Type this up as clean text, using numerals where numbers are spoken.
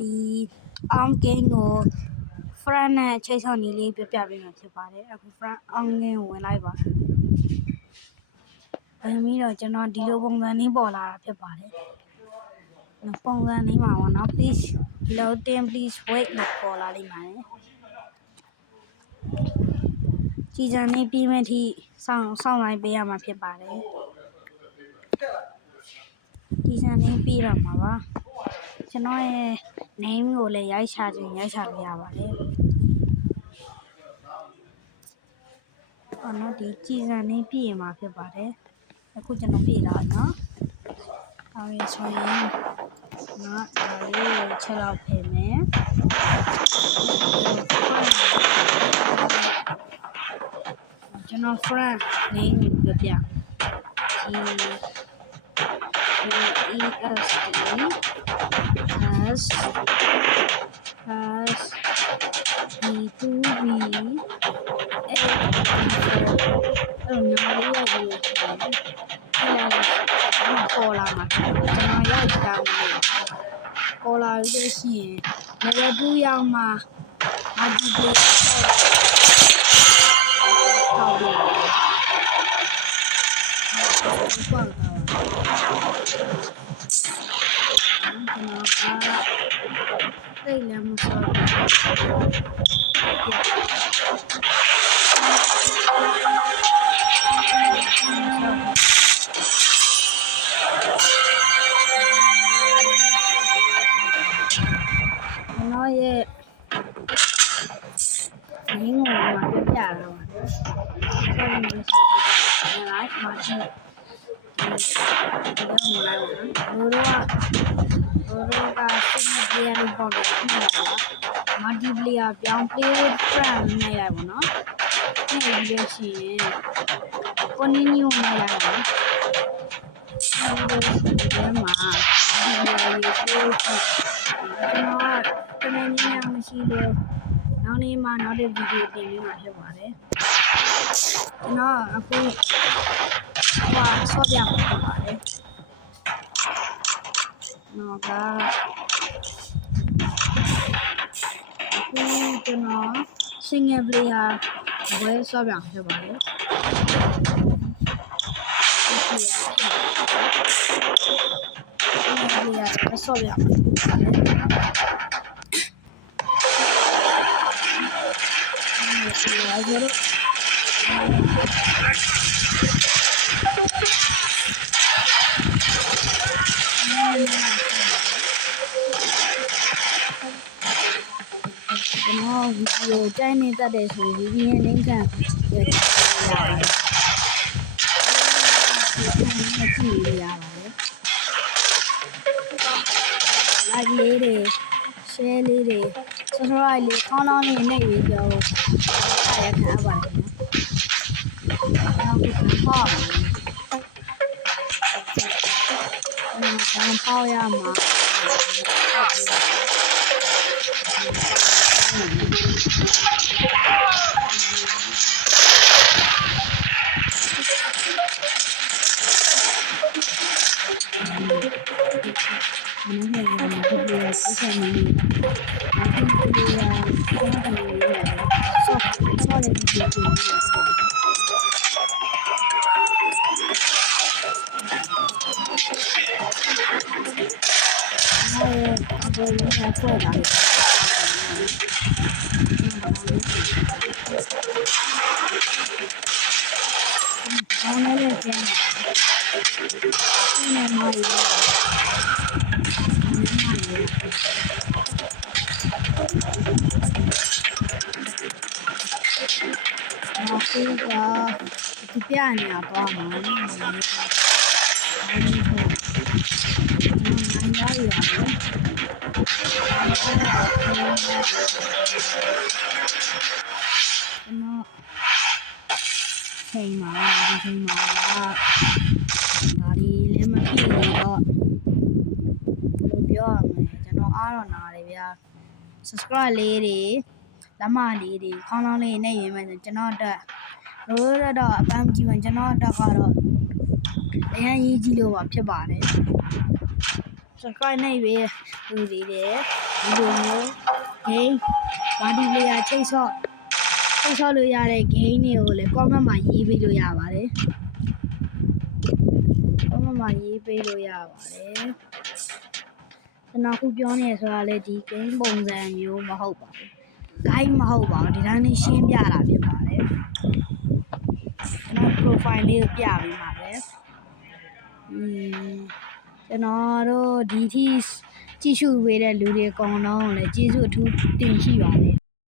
ဒီအောင်ကင်းကို friend နဲ့ချိတ်ဆက်နည်းလေးပြပြပေးမှာဖြစ်ပါတယ်အခု friend အောင်ကင်းကိုဝင်လိုက်ပါဝင်ပြီးတော့ကျွန်တော်ဒီလိုပုံစံလေးပေါ်လာတာဖြစ်ပါတယ်ပုံစံလေးမှာပေါ့နော် please loading please wait လို့ပေါ်လာလိမ့်မယ်ကြည်စံလေးပြီးမဲ့ထိစောင့်လိုက်ပေးရမှာဖြစ်ပါတယ်ကြည်စံလေးပြီးတော့မှာပါကျွန်တော်ရဲ့ name ကိုလည်းရိုက်ချခြင်းရိုက်ချလို့ရပါတယ်နော်ဒီကြည်စံလေးပြည့်မှာဖြစ်ပါတယ်အခုကျွန်တော်ပြည့်လာနော်အောင်ရဆိုရင်နော်ဒါလေးချက်တော့ဖယ်မယ်ကျွန်တော် friend name ကိုပြE-S-D-S-B2B ပေါ်လာမှာကျွန်တော်ရိုက်တောင်းပေါ်လာလို့ရှိရင် level 2ရောက်မှာ multiplayer ထောက်ရတယ်ပေါ့တော့တိတ်လည်းမစောနော်ရဲ့ငင်းငုံမှာပြပြလာပါဆက်နေလို့ရှိရင်လိုက်မှာကြည့်ဒီလိုလိုက်ပါနော်ကစနေပြရလို့ပေါ့နော် multiplayer ပြောင်း play with friend နဲ့ရပါတော့ဒီလိုရှိရင် continue နဲ့ရပါတော့ဒီမှာကျွန်တော်ကတနေ့နေ့မရှိလို့နောက်နေ့မှနောက်တဲ့ဗီဒီယိုတင်ပေးမှာဖြစ်ပါတယ်ကျွန်တော်အခုဆော့ပြမှာဖြစ်ပါတယ်နော်ကအခုကျွန်တော် single player ဝယ်ဆော့ပြမှာဖြစ်ပါတယ်ဆော့ပြကျွန်တော်ဗီဒီယိုတိုင်းနေတတ်တယ်ဆိုရင် VPN လိမ့်ခံကြည့်ရပါတယ်like လေးတွေ share လေးတွေ subscribe လေးခေါင်းလောင်းလေးနှိပ်ပြီးပြောရခံရပါတယ်နောက်ပြီးပေါ့ပေါက်ရမှာမနေ့ကဒီလိုဆက်နေတယ်။ဒီလိုဆော့တယ်ဒီလိုပြင်နေတယ်။ဘယ်လိုလဲဖွဲ့တာလဲ။ဘာလဲလဲကျန်။ဒီမှာအခုကဒီပြညာတော့မှာနိုင်ရရတယ်ချိန်မှာဒါဒီလည်းမဖြစ်နေတော့ပြောရမယ်ကျွန်တော်အားတော့နားတယ်ဗျာ subscribe လေးတွေလက်မလေးတွေခေါင်းလောင်းလေးနဲ့ရင်မယ်ကျွန်တော်တက်လို့တော့အပန်းကြည့်မှကျွန်တော်တက်ကတော့အရင်ရေးကြည့်လို့ပါဖြစ်ပါတယ် subscribe နဲ့ပဲလူတွေတဲ့ဒီလိုမျိုး game multiplayer ချိတ်ဆော့လို့ရတဲ့ game တွေကိုလည်း comment မှာရေးပေးလို့ရပါတယ် comment မှာရေးပေးလို့ရပါတယ်ကျွန်တော်ခုပြောနေဆိုတာလေဒီ game ပုံစံမျိုးမဟုတ်ပါဘူး guide မဟုတ်ပါဘူးဒီတိုင်းလေးရှင်းပြတာဖြစ်ပါတယ်ကျွန်တော် profile လေးကိုပြပေးပါမယ်ကျွန်တော်တို့ဒီထိကြည့်ရှုပေးတဲ့လူတွေအကုန်လုံးကိုလည်းကျေးဇူးအထူးတင်ရှိပါတယ်